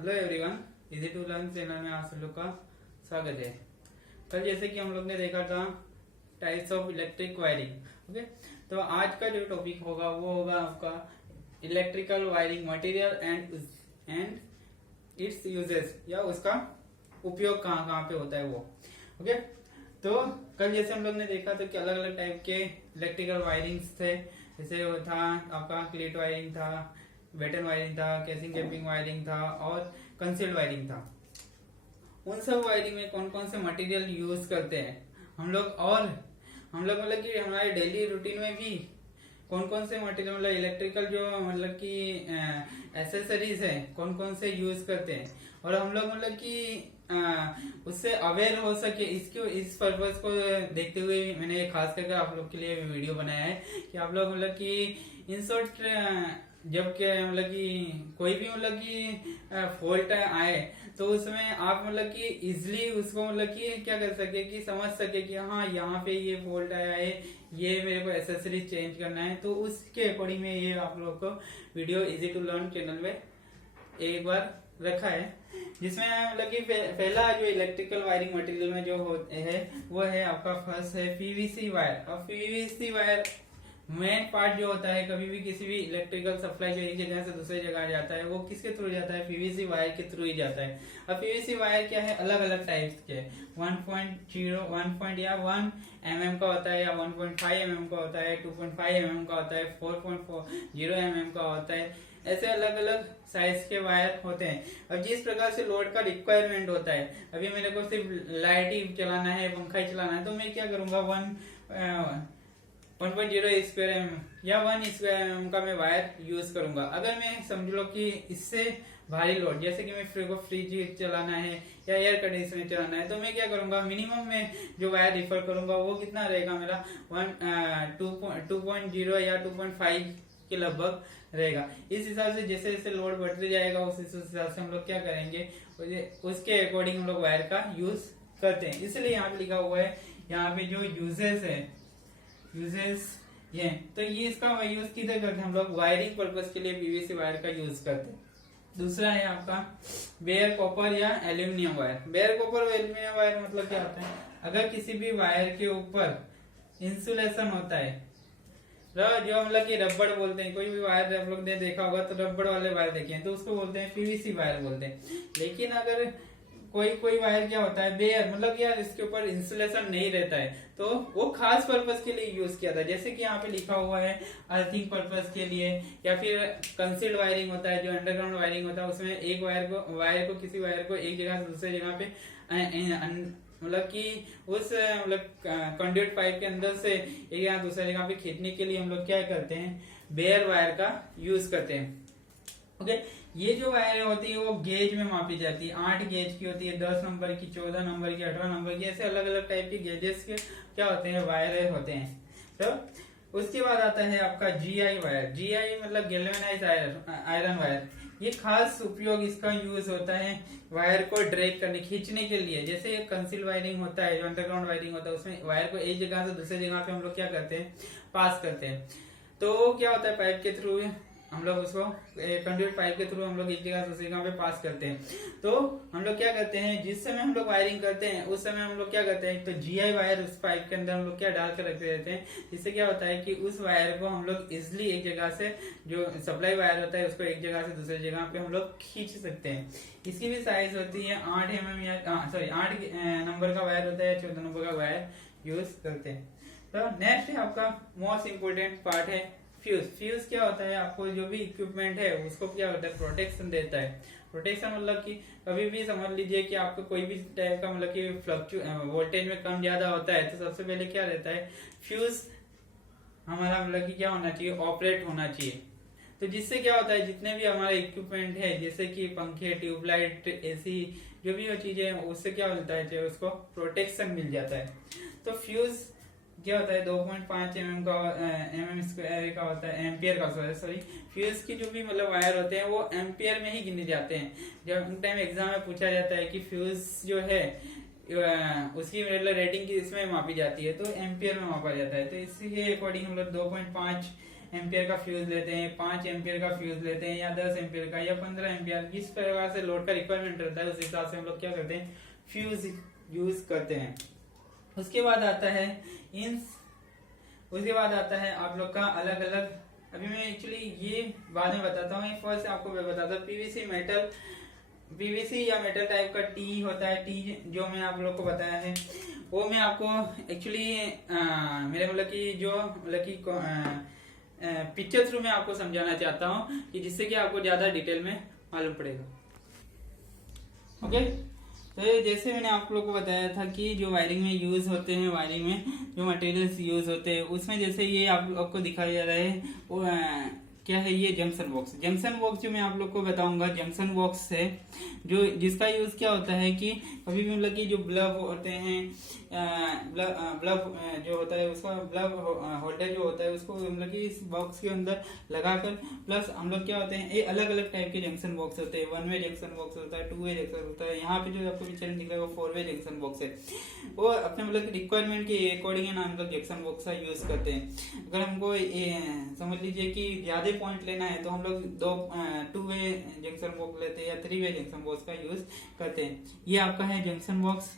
Hello everyone, easy to learn channel में आप सब लोग का स्वागत है। कल जैसे कि हम लोग ने देखा था types of electric wiring. Okay, तो आज का जो टॉपिक होगा वो होगा आपका electrical wiring material and it's uses, या उसका उपयोग कहाँ कहाँ पे होता है वो। ओके, तो कल जैसे हम लोग ने देखा था कि अलग अलग टाइप के इलेक्ट्रिकल वायरिंग्स थे। जैसे वो था आपका क्लेट वायरिंग था, बेटन वायरिंग था, केसिंग कैपिंग वायरिंग था और कंसील्ड वायरिंग था। उन सब वायरिंग में कौन कौन से मटेरियल यूज करते हैं हम लोग, और हम लोग मतलब कि हमारे डेली रूटीन में भी कौन कौन से मटेरियल मतलब इलेक्ट्रिकल जो मतलब कि एसेसरीज है कौन कौन से यूज करते हैं, और हम लोग मतलब कि उससे अवेयर हो सके इसको, इस पर्पज को देखते हुए मैंने खास करके आप लोग के लिए वीडियो बनाया है कि आप लोग मतलब कि इन शॉर्ट जब क्या मतलब कि कोई भी मतलब कि फॉल्ट आए तो उसमें आप मतलब कि इजिली उसको मतलब कि क्या कर सके कि समझ सके कि हाँ यहाँ पे ये फॉल्ट आया है, ये मेरे को एसेसरी चेंज करना है। तो उसके अकॉर्डिंग में ये आप लोग को video easy to learn channel में एक बार रखा है, जिसमें मतलब कि पहला जो इलेक्ट्रिकल वायरिंग मटेरियल में जो है वो है आपका फर्स्ट है पीवीसी वायर। अब पीवीसी वायर मेन पार्ट जो होता है, कभी भी किसी भी इलेक्ट्रिकल सप्लाई जो एक जगह से दूसरी जगह जाता है वो किसके थ्रू जाता है, पीवीसी वायर के थ्रू ही जाता है। अब पीवीसी वायर क्या है, अलग अलग टाइप्स के 1.0 1 या 1 mm का होता है, या 1.5 mm का होता है, 2.5 mm का होता है, 4.40 mm का होता है। ऐसे अलग अलग साइज के वायर होते हैं। अब जिस प्रकार से लोड का रिक्वायरमेंट होता है, अभी मेरे को सिर्फ लाइट ही चलाना है, पंखा ही चलाना है, तो मैं क्या करूंगा 1.0 स्क्वायर एम या 1 स्क्वायर एम का मैं वायर यूज करूंगा। अगर मैं समझ लो कि इससे भारी लोड, जैसे कि मैं फ्रिज चलाना है या एयर कंडीशनर चलाना है, तो मैं क्या करूंगा मिनिमम में जो वायर रिफर करूंगा वो कितना रहेगा मेरा 2.0 या 2.5 के लगभग रहेगा। इस हिसाब से जैसे जैसे लोड बढ़ते जाएगा उस हिसाब से हम लोग क्या करेंगे, उसके अकॉर्डिंग हम लोग वायर का यूज करते हैं। इसलिए यहाँ पे लिखा हुआ है, यहाँ पे जो यूजेस है ये, तो ये इसका यूज किधर करते हैं हम लोग, वायरिंग पर्पस के लिए पीवीसी वायर का यूज करते हैं। दूसरा है आपका बेयर कॉपर या एल्यूमिनियम वायर। बेयर कॉपर और एल्यूमिनियम वायर मतलब क्या होता है, अगर किसी भी वायर के ऊपर इंसुलेशन होता है, जो मतलब कि रबड़ बोलते हैं, कोई भी वायर आप लोग ने देखा होगा तो रबड़ वाले वायर देखे हैं तो उसको बोलते हैं पीवीसी वायर बोलते हैं। लेकिन अगर कोई वायर क्या होता है बेयर, मतलब यार इसके ऊपर इंसुलेशन नहीं रहता है, तो वो खास पर्पस के लिए यूज किया था। जैसे कि यहाँ पे लिखा हुआ है अर्थिंग पर्पस के लिए, या फिर कंसील्ड वायरिंग होता है जो अंडरग्राउंड वायरिंग होता है, उसमें एक वायर को किसी वायर को एक जगह से दूसरे जगह पे मतलब कि उस मतलब कंड्यूट पाइप के अंदर से एक जगह दूसरे जगह पे खींचने के लिए हम लोग क्या करते हैं, बेयर वायर का यूज करते हैं। ओके, ये जो वायर होती है वो गेज में मापी जाती है। 8 गेज की होती है, 10 नंबर की, 14 नंबर की, 18 नंबर की, ऐसे अलग अलग टाइप के गेजेस के क्या होते हैं, वायर होते हैं। तो उसके बाद आता है आपका जीआई वायर। जीआई मतलब गैल्वेनाइज्ड आयरन वायर। ये खास उपयोग इसका यूज होता है वायर को ड्रैग करने, खींचने के लिए। जैसे एक कंसील वायरिंग होता है, जो अंडरग्राउंड वायरिंग होता है, उसमें वायर को एक जगह से दूसरे जगह पे हम लोग क्या करते हैं, पास करते हैं। तो क्या होता है, पाइप के थ्रू हम लोग उसको कंड्यूट पाइप के थ्रू हम लोग एक जगह से दूसरी जगह पे पास करते हैं। तो हम लोग क्या करते हैं, जिस समय हम लोग वायरिंग करते हैं उस समय हम लोग क्या करते हैं, तो जीआई वायर उस पाइप के अंदर हम लोग क्या डाल कर रखते रहते हैं, जिससे क्या होता है कि उस वायर को हम लोग इजिली एक जगह से, जो सप्लाई वायर होता है उसको एक जगह से दूसरी जगह पे हम लोग खींच सकते हैं। इसकी भी साइज होती है 8 mm या 8 नंबर का वायर होता है, 14 नंबर का वायर यूज करते हैं। तो नेक्स्ट है आपका मोस्ट इम्पोर्टेंट पार्ट है फ्यूज। फ्यूज क्या होता है, आपको जो भी इक्विपमेंट है उसको क्या होता है, प्रोटेक्शन देता है। प्रोटेक्शन मतलब कि कभी भी समझ लीजिए कि आपको कोई भी टाइप का मतलब कि वोल्टेज में कम ज्यादा होता है, तो सबसे पहले क्या रहता है, फ्यूज हमारा मतलब कि क्या होना चाहिए, ऑपरेट होना चाहिए। तो जिससे क्या होता है, जितने भी हमारे इक्विपमेंट है जैसे कि पंखे, ट्यूबलाइट, एसी, जो भी वो चीजें हैं, उससे क्या मिलता है, उसको प्रोटेक्शन मिल जाता है। तो फ्यूज क्या होता है, 2.5 mm का mm² का होता है, एम्पियर का, सॉरी। फ्यूज की जो भी मतलब वायर होते हैं वो एम्पियर में ही गिने जाते हैं। जब टाइम एग्जाम में पूछा जाता है कि फ्यूज जो है उसकी रेटिंग की इसमें मापी जाती है, तो एम्पियर में मापा जाता है। तो इसी के अकॉर्डिंग हम लोग 2.5 एम्पियर का फ्यूज लेते हैं, 5 एम्पियर का फ्यूज लेते हैं, या 10 एम्पियर का, या 15 एम्पियर, जिस प्रकार से लोड का रिक्वायरमेंट रहता है उस हिसाब से हम लोग क्या करते हैं, फ्यूज यूज करते हैं। उसके बाद आता है आप लोग का अलग अलग, अभी मैं एक्चुअली ये बाद में बताता हूँ, फर्स्ट आपको मैं बताता हूँ पीवीसी या मेटल टाइप का टी होता है। टी जो मैं आप लोग को बताया है वो मैं आपको एक्चुअली मेरे मतलब कि जो मतलब कि पिक्चर थ्रू मैं आपको समझाना चाहता हूँ कि जिससे कि आपको ज्यादा डिटेल में मालूम पड़ेगा। ओके, तो जैसे मैंने आप लोग को बताया था कि जो वायरिंग में यूज होते हैं, वायरिंग में जो मटेरियल्स यूज होते हैं उसमें जैसे ये आप लोग को दिखाया जा रहा है वो क्या है, ये जंक्शन बॉक्स। जंक्शन बॉक्स जो मैं आप लोग को बताऊंगा, जंक्शन बॉक्स है जो जिसका यूज क्या होता है कि कभी भी मतलब कि जो बल्ब होते हैं, बल्ब जो होता है उसका बल्ब होल्डर जो होता है उसको मतलब कि इस बॉक्स के अंदर लगाकर, प्लस हम लोग क्या होते हैं, ये अलग अलग टाइप के जंक्शन बॉक्स होते हैं। 1 वे जंक्शन बॉक्स होता है, 2 वे जंक्शन होता है, यहाँ पे जो आपको पिक्चर दिख रहा है वो 4 वे जंक्शन बॉक्स है। वो अपने मतलब रिक्वायरमेंट के अकॉर्डिंग है ना हम लोग जंक्शन बॉक्स का यूज करते हैं। अगर हमको समझ लीजिए कि ज्यादा पॉइंट लेना है तो हम लोग 2 वे जंक्शन बॉक्स लेते हैं या 3 वे जंक्शन बॉक्स का यूज करते हैं। ये आपका है जंक्शन बॉक्स।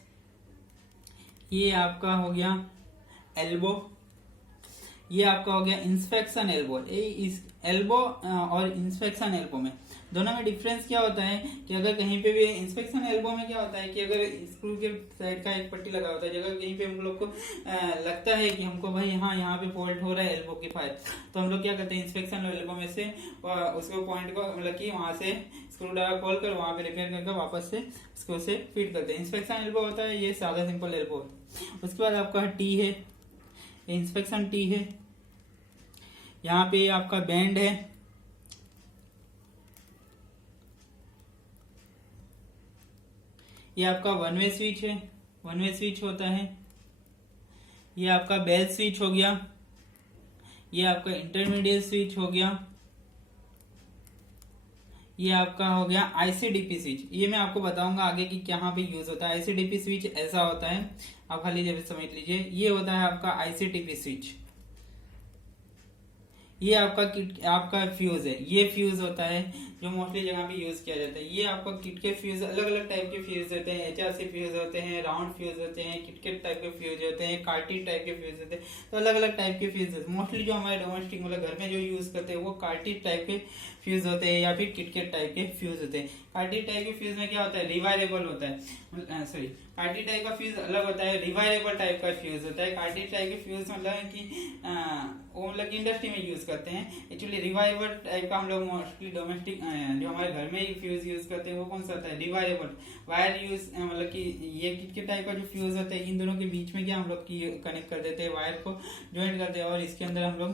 ये आपका हो गया एल्बो, ये आपका हो गया इंस्पेक्शन एल्बो। इस एल्बो और इंस्पेक्शन एल्बो में दोनों में डिफरेंस क्या होता है कि अगर कहीं पे भी इंस्पेक्शन एल्बो में क्या होता है कि अगर स्क्रू के साइड का एक पट्टी लगा होता है, अगर कहीं पे हम लोग को लगता है कि हमको भाई यहाँ पे फॉल्ट हो रहा है एल्बो के फायर, तो हम लोग क्या करते हैं इंस्पेक्शन एल्बो में से उसको पॉइंट को मतलब कि वहां से स्क्रू ड्राइवर खोल कर वहां पे रिपेयर करके वापस से उसको से फिट करते हैं। इंस्पेक्शन एल्बो होता है ये सादा सिंपल एल्बो होता है। उसके बाद आपका टी है, इंस्पेक्शन टी है। यहाँ पे आपका बैंड है, ये आपका 1 वे स्विच है, 1 वे स्विच होता है। ये आपका बेल स्विच हो गया, ये आपका इंटरमीडिएट स्विच हो गया, ये आपका हो गया आईसीडीपी स्विच। ये मैं आपको बताऊंगा आगे कि कहाँ पे यूज होता है। आईसीडीपी स्विच ऐसा होता है, आप खाली जब समझ लीजिए, ये होता है आपका आईसीडीपी स्विच। ये आपका फ्यूज है, ये फ्यूज होता है जो मोस्टली जगह पे यूज किया जाता है। ये आपका किट के फ्यूज अलग अलग टाइप के फ्यूज होते हैं, एचआरसी फ्यूज होते हैं, राउंड फ्यूज होते हैं, किटकेट टाइप के फ्यूज होते हैं, कार्टिज टाइप के फ्यूज होते हैं। तो अलग अलग टाइप के फ्यूज मोस्टली जो हमारे डोमेस्टिक मतलब घर में जो यूज करते हैं वो कार्टिज टाइप के फ्यूज होते हैं या फिर किटकेट टाइप के फ्यूज होते हैं। कार्टिज टाइप के फ्यूज में क्या होता है, रिवायरेबल होता है, सॉरी कार्टिज टाइप का फ्यूज अलग होता है, रिवायरेबल टाइप का फ्यूज होता है। कार्टिज टाइप के फ्यूज मतलब कि वो मतलब इंडस्ट्री में यूज करते हैं। एक्चुअली रिवाइवेबल टाइप का हम लोग मोस्टली डोमेस्टिक जो हमारे घर में ही फ्यूज यूज करते हैं वो कौन सा होता है, रिवाइवेबल वायर यूज। मतलब कि ये किट टाइप का जो फ्यूज होता है इन दोनों के बीच में क्या हम लोग कनेक्ट कर देते हैं, वायर को ज्वाइन करते हैं और इसके अंदर हम लोग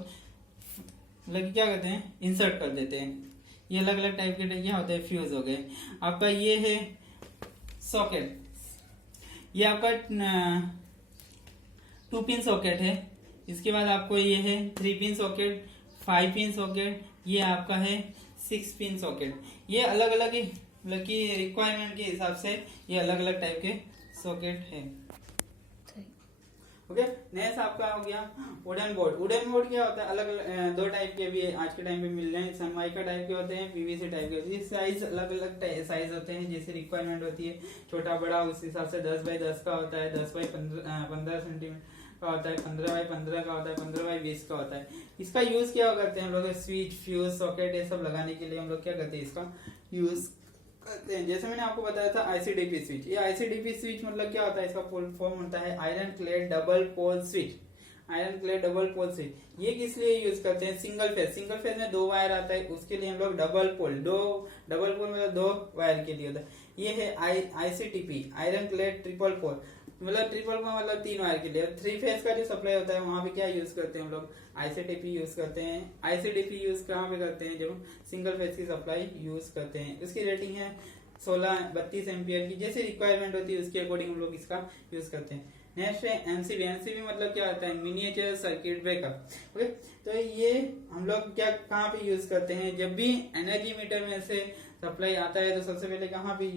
मतलब क्या करते हैं, इंसर्ट कर देते हैं। ये अलग अलग टाइप के क्या होते हैं, फ्यूज हो गए। आपका ये है सॉकेट, ये आपका 2 पिन सॉकेट है। इसके बाद आपको ये है 3 पिन सॉकेट, 5 पिन सॉकेट, ये आपका है 6 पिन सॉकेट। ये अलग अलग मतलब की रिक्वायरमेंट के हिसाब से ये अलग अलग टाइप के सॉकेट है। ओके, नेक्स्ट आपका हो गया वुडन बोर्ड। वुडन बोर्ड क्या होता है, अलग अलग 2 टाइप के भी आज के टाइम पे मिल रहे हैं। सनमाइका टाइप के होते हैं, पीवीसी टाइप के होते हैं। साइज अलग अलग साइज होते हैं, जैसे रिक्वायरमेंट होती है, छोटा बड़ा उस हिसाब से 10 बाई 10 का होता है, 10 बाई 15 सेंटीमीटर का होता है, 15 बाई 15 का होता है, 15 बाई 20 का होता है। इसका यूज क्या करते हैं हम लोग, स्विच फ्यूज सॉकेट ये सब लगाने के लिए हम लोग क्या करते हैं, इसका यूज करते हैं। जैसे मैंने आपको बताया था आईसीडीपी स्विच, ये आईसीडीपी स्विच मतलब क्या होता है, इसका फुल फॉर्म होता है iron clad double pole switch. Iron clad double pole switch ये किस लिए यूज करते हैं, सिंगल फेज में 2 वायर आता है, उसके लिए हम लोग डबल पोल मतलब 2 वायर के लिए होता है। ये है आईसीटीपी आयरन क्लेड ट्रिपल पोल, मतलब ट्रिपल पोल मतलब 3 वायर के लिए। 3 फेज का जो सप्लाई होता है वहां पे क्या यूज करते हैं हम लोग, आईसीटीपी यूज करते हैं। आईसीटीपी यूज कहाँ पे करते हैं, जब सिंगल फेज की सप्लाई यूज करते हैं। उसकी रेटिंग है 16-32 एम्पियर की, जैसे रिक्वायरमेंट होती है उसके अकॉर्डिंग हम लोग इसका यूज करते हैं। नेक्स्ट है एमसीबी। एमसीबी मतलब क्या होता है, मिनिएचर सर्किट ब्रेकर। ओके, तो ये हम लोग क्या कहाँ पे यूज करते हैं, जब भी एनर्जी मीटर में से सप्लाई आता है तो सबसे पहले कहाँ पे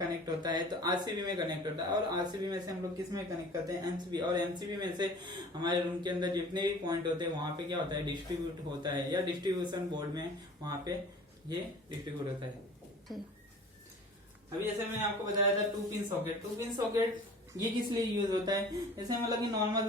कनेक्ट होता है, तो आरसीबी में कनेक्ट होता है। और आरसीबी में से हम लोग किस में कनेक्ट करते हैं, एमसीबी। और एमसीबी में से हमारे रूम के अंदर जितने भी पॉइंट होते हैं वहां पे क्या होता है, डिस्ट्रीब्यूट होता है, या डिस्ट्रीब्यूशन बोर्ड में वहां पे ये डिस्ट्रीब्यूट होता है। अभी जैसे मैंने आपको बताया था 2 पिन सॉकेट। 2 पिन सॉकेट ये किस लिए यूज होता है, जैसे मतलब कि नॉर्मल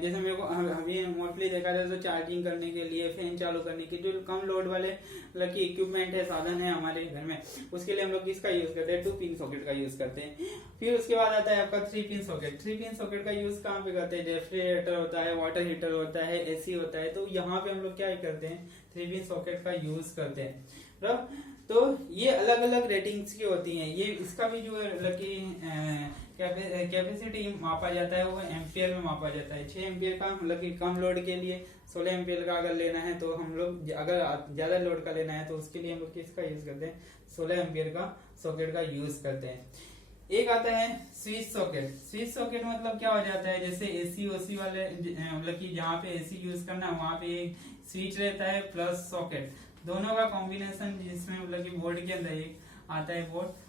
जैसे मेरे को अभी मोस्टली देखा जाए तो चार्जिंग करने के लिए, फैन चालू करने के, जो कम लोड वाले मतलब कि इक्विपमेंट है, साधन है हमारे घर में, उसके लिए हम लोग किसका यूज करते हैं, 2 पिन सॉकेट का यूज करते हैं। फिर उसके बाद आता है आपका 3 पिन सॉकेट। 3 पिन सॉकेट का यूज कहाँ पे करते हैं, रेफ्रिजरेटर होता है, वाटर हीटर होता है, एसी होता है, तो यहाँ पे हम लोग क्या करते हैं, 3 पिन सॉकेट का यूज करते हैं। तो ये अलग अलग रेटिंग्स की होती हैं। ये इसका भी जो कैपेसिटी मापा जाता है वो एम्पियर में मापा जाता है। 6 एम्पियर का मतलब कि कम लोड के लिए, 16 एम्पियर का अगर लेना है तो हम लोग, अगर ज्यादा लोड का लेना है तो उसके लिए हम लोग किसका यूज करते हैं, 16 एम्पियर का सॉकेट का यूज करते हैं। एक आता है स्विच सॉकेट। स्विच सॉकेट मतलब क्या हो जाता है, जैसे एसी ओसी वाले मतलब कि जहाँ पे एसी यूज करना है वहां पे एक स्विच रहता है प्लस सॉकेट, दोनों का कॉम्बिनेशन जिसमें मतलब कि बोर्ड के अंदर एक आता है बोर्ड,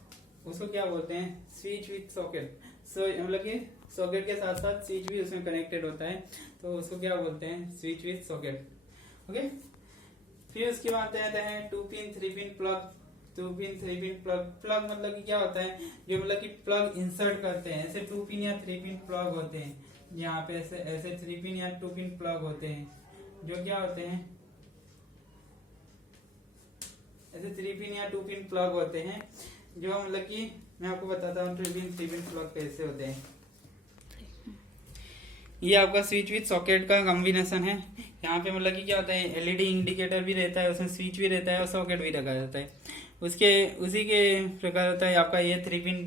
उसको क्या बोलते हैं, स्विच विथ सॉकेट। मतलब कि सॉकेट के साथ साथ स्विच भी उसमें कनेक्टेड होता है, तो उसको क्या बोलते हैं, स्विच विथ सॉकेट। ओके, फिर उसके बाद आता है 2 pin 3 pin plug. 2 pin 3 pin plug. Plug मतलब कि क्या होता है, जो मतलब कि प्लग इंसर्ट करते हैं, ऐसे 2 पिन या 3 पिन प्लग होते हैं, यहाँ पे ऐसे 3 पिन या 2 पिन प्लग होते हैं, जो क्या होते हैं, ऐसे 3 पिन या 2 पिन प्लग होते हैं, जो मतलब कि मैं आपको बताता हूँ 3 पिन प्लग कैसे होते हैं। ये आपका स्विच विथ सॉकेट का कॉम्बिनेशन है। यहाँ पे मतलब कि क्या होता है, एलईडी इंडिकेटर भी रहता है, उसमें स्विच भी रहता है और सॉकेट भी रखा जाता है। उसी के प्रकार होता है आपका ये 3 पिन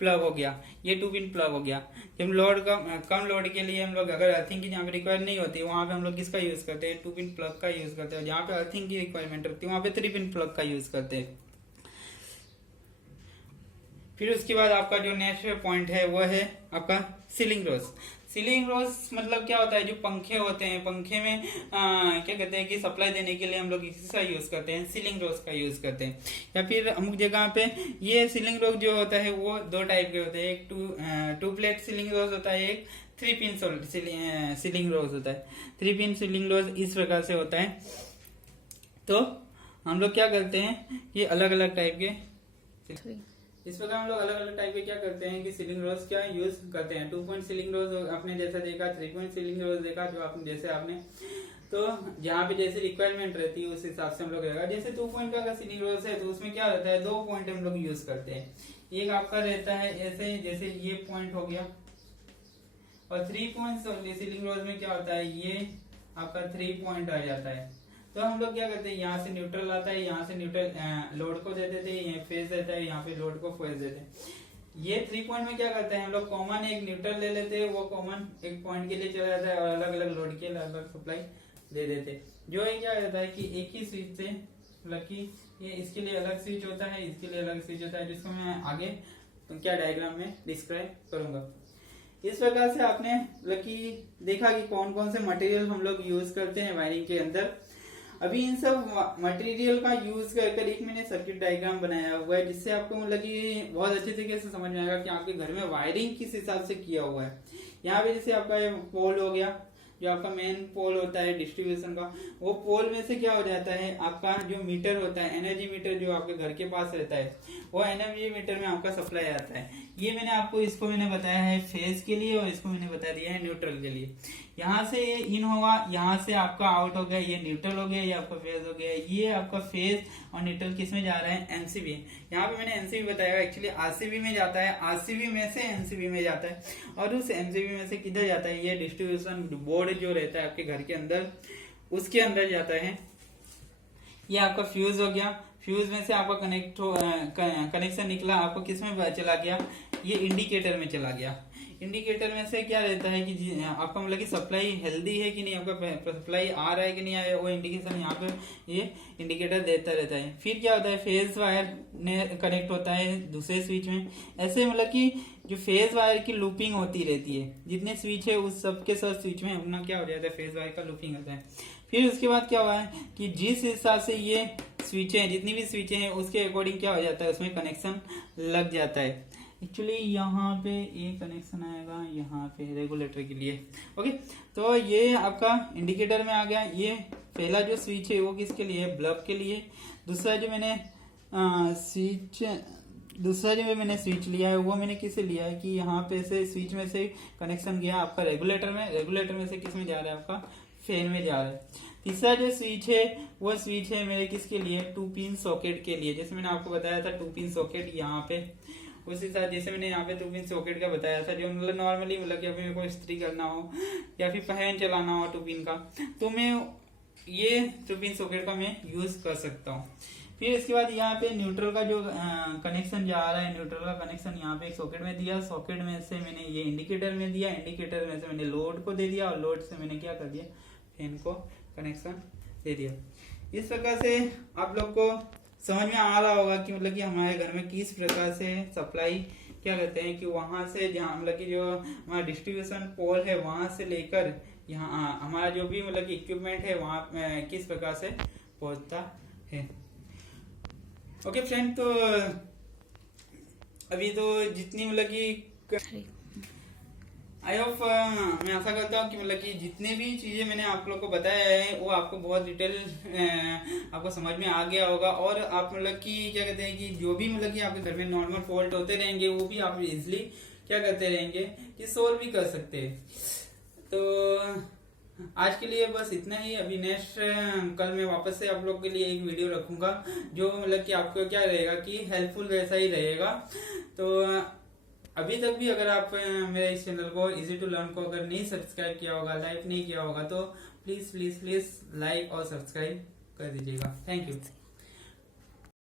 प्लग हो गया, ये 2 पिन प्लग हो गया। जब लोड कम लोड के लिए हम लोग अगर अर्थिंग की जहाँ पे रिक्वायरमेंट नहीं होती वहां पे हम लोग किसका यूज करते हैं, 2 पिन प्लग का यूज करते हैं। जहाँ पे अर्थिंग की रिक्वायरमेंट होती है वहां पे 3 पिन प्लग का यूज करते हैं। फिर उसके बाद आपका जो नेक्स्ट पॉइंट है वो है आपका सीलिंग रोज। सीलिंग रोज मतलब क्या होता है, जो पंखे होते हैं, पंखे में क्या कहते हैं कि सप्लाई देने के लिए हम लोग इसका यूज करते हैं, सीलिंग रोज का यूज करते हैं। या फिर अमुक जगह पे ये सीलिंग रोज जो होता है वो 2 टाइप के होते हैं, एक 2 प्लेट सीलिंग रोज होता है, एक 3 पिन सीलिंग रोज होता है। 3 पिन सीलिंग रोज इस प्रकार से होता है। तो हम लोग क्या करते हैं, ये अलग अलग टाइप के, इस प्रकार हम लोग अलग अलग टाइप के क्या करते हैं कि सीलिंग रोज क्या यूज करते हैं। 2 पॉइंट सीलिंग रोज आपने जैसा देखा, 3 पॉइंट सीलिंग रोज देखा, जो आपने जैसे आपने, तो जहाँ पे जैसे रिक्वायरमेंट रहती है उस हिसाब से हम लोग रहेगा। जैसे 2 पॉइंट का अगर सीलिंग रोज है तो उसमें क्या रहता है, 2 पॉइंट हम लोग यूज करते हैं। एक आपका रहता है ऐसे, जैसे ये पॉइंट हो गया, और 3 पॉइंट सीलिंग रोज में क्या होता है, ये आपका 3 पॉइंट आ जाता है। तो हम लोग क्या करते हैं, यहाँ से न्यूट्रल आता है, यहाँ से न्यूट्रल लोड को दे देते हैं, ये फेज देता है, यहाँ पे लोड को फेज देते हैं। ये 3 पॉइंट में क्या करते हैं हम लोग, कॉमन एक न्यूट्रल ले लेते हैं, वो कॉमन एक पॉइंट के लिए चला जाता है, और अलग अलग लोड के अलग अलग सप्लाई दे देते हैं। जो ये क्या रहता है कि एक ही स्विच से मतलब कि ये इसके लिए अलग स्विच होता है, इसके लिए अलग स्विच होता है, जिसको मैं आगे तो क्या डायग्राम में डिस्क्राइब करूंगा। इस प्रकार से आपने मतलब कि देखा कि कौन कौन से मटेरियल हम लोग यूज करते हैं वायरिंग के अंदर। अभी इन सब मटेरियल का यूज कर एक मैंने सर्किट डायग्राम बनाया हुआ है, जिससे आपको मतलब कि बहुत अच्छे तरीके से समझ में आएगा कि आपके घर में वायरिंग किस हिसाब से किया हुआ है। यहाँ पे जैसे आपका पोल हो गया, जो आपका मेन पोल होता है डिस्ट्रीब्यूशन का, वो पोल में से क्या हो जाता है, आपका जो मीटर होता है, एनर्जी मीटर जो आपके घर के पास रहता है, वो एनर्जी मीटर में आपका सप्लाई आता है। ये मैंने आपको, इसको मैंने बताया है फेज के लिए, और इसको मैंने बता दिया है न्यूट्रल के लिए। यहाँ से ये इन होगा, यहाँ से आपका आउट हो गया, ये न्यूट्रल हो गया, ये आपका फेज हो गया। ये आपका फेज और न्यूट्रल किस में जा रहा है, एनसीबी। यहाँ पे मैंने एनसीबी बताया, एक्चुअली आरसीबी में जाता है, आरसीबी में से एनसीबी में जाता है, और उस एनसीबी में से किधर जाता है, ये डिस्ट्रीब्यूशन बोर्ड जो रहता है आपके घर के अंदर, उसके अंदर जाता है। ये आपका फ्यूज हो गया, फ्यूज में से आपका कनेक्शन निकला, आपको किस में चला गया, ये इंडिकेटर में चला गया। इंडिकेटर में से क्या रहता है कि आपका मतलब कि सप्लाई हेल्दी है कि नहीं, आपका सप्लाई आ रहा है कि नहीं आया, वो इंडिकेशन यहाँ पे ये इंडिकेटर देता रहता है। फिर क्या होता है, फेज वायर ने कनेक्ट होता है दूसरे स्विच में। ऐसे मतलब कि जो फेज वायर की लूपिंग होती रहती है, जितने स्विच है उस सबके सब स्विच में अपना क्या हो जाता है, फेज वायर का लूपिंग होता है। फिर उसके बाद क्या हुआ है कि जिस हिसाब से ये स्विचें हैं, जितनी भी स्विचें हैं उसके अकॉर्डिंग क्या हो जाता है, उसमें कनेक्शन लग जाता है। एक्चुअली यहाँ पे ये कनेक्शन आएगा यहाँ पे रेगुलेटर के लिए। ओके, तो ये आपका इंडिकेटर में आ गया। ये पहला जो स्विच है वो किसके लिए है, बल्ब के लिए। दूसरा जो मैंने स्विच लिया है वो मैंने किसे लिया है कि यहाँ पे से स्विच में से कनेक्शन गया आपका रेगुलेटर में, रेगुलेटर में से किस में जा रहा है, आपका फैन में जा रहा है। तीसरा जो स्विच है वो स्विच है मेरे किसके लिए, 2 पिन सॉकेट के लिए। जैसे मैंने आपको बताया था 2 पिन सॉकेट यहाँ पे, उसी साथ जैसे मैंने यहाँ पे 2 पिन सॉकेट का बताया था, जो मतलब नॉर्मली मतलब कि अभी मेरे को इस्त्री करना हो या फिर फैन चलाना हो 2 पिन का, तो मैं ये 2 पिन सॉकेट का मैं यूज कर सकता हूँ। फिर इसके बाद यहाँ पे न्यूट्रल का जो कनेक्शन जा रहा है, न्यूट्रल का कनेक्शन यहाँ पे एक सॉकेट में दिया, सॉकेट में से मैंने ये इंडिकेटर में दिया, इंडिकेटर में से मैंने लोड को दे दिया, और लोड से मैंने क्या कर दिया, फैन को कनेक्शन दे दिया। इस प्रकार से आप लोग को समझ में आ रहा होगा कि मतलब कि हमारे घर में किस प्रकार से सप्लाई क्या करते हैं, कि वहां से जहाँ मतलब कि जो हमारा डिस्ट्रीब्यूशन पोल है वहां से लेकर यहाँ हमारा जो भी मतलब कि इक्विपमेंट है वहां किस प्रकार से पहुंचता है। ओके फ्रेंड, तो अभी तो जितनी मतलब कि आई होप मैं आशा करता हूँ कि मतलब कि जितने भी चीजें मैंने आप लोग को बताया है वो आपको बहुत डिटेल आपको समझ में आ गया होगा, और आप मतलब कि क्या कहते हैं कि जो भी मतलब कि आपके घर में नॉर्मल फॉल्ट होते रहेंगे वो भी आप इजिली क्या करते रहेंगे कि सोल्व भी कर सकते हैं। तो आज के लिए बस इतना ही। अभी नेक्स्ट कल मैं वापस से आप लोग के लिए एक वीडियो रखूंगा जो मतलब कि आपको क्या रहेगा कि हेल्पफुल वैसा ही रहेगा। तो अभी तक भी अगर आप मेरे इस चैनल को इजी टू लर्न को अगर नहीं सब्सक्राइब किया होगा, लाइक नहीं किया होगा, तो प्लीज प्लीज प्लीज लाइक और सब्सक्राइब कर दीजिएगा। Thank you.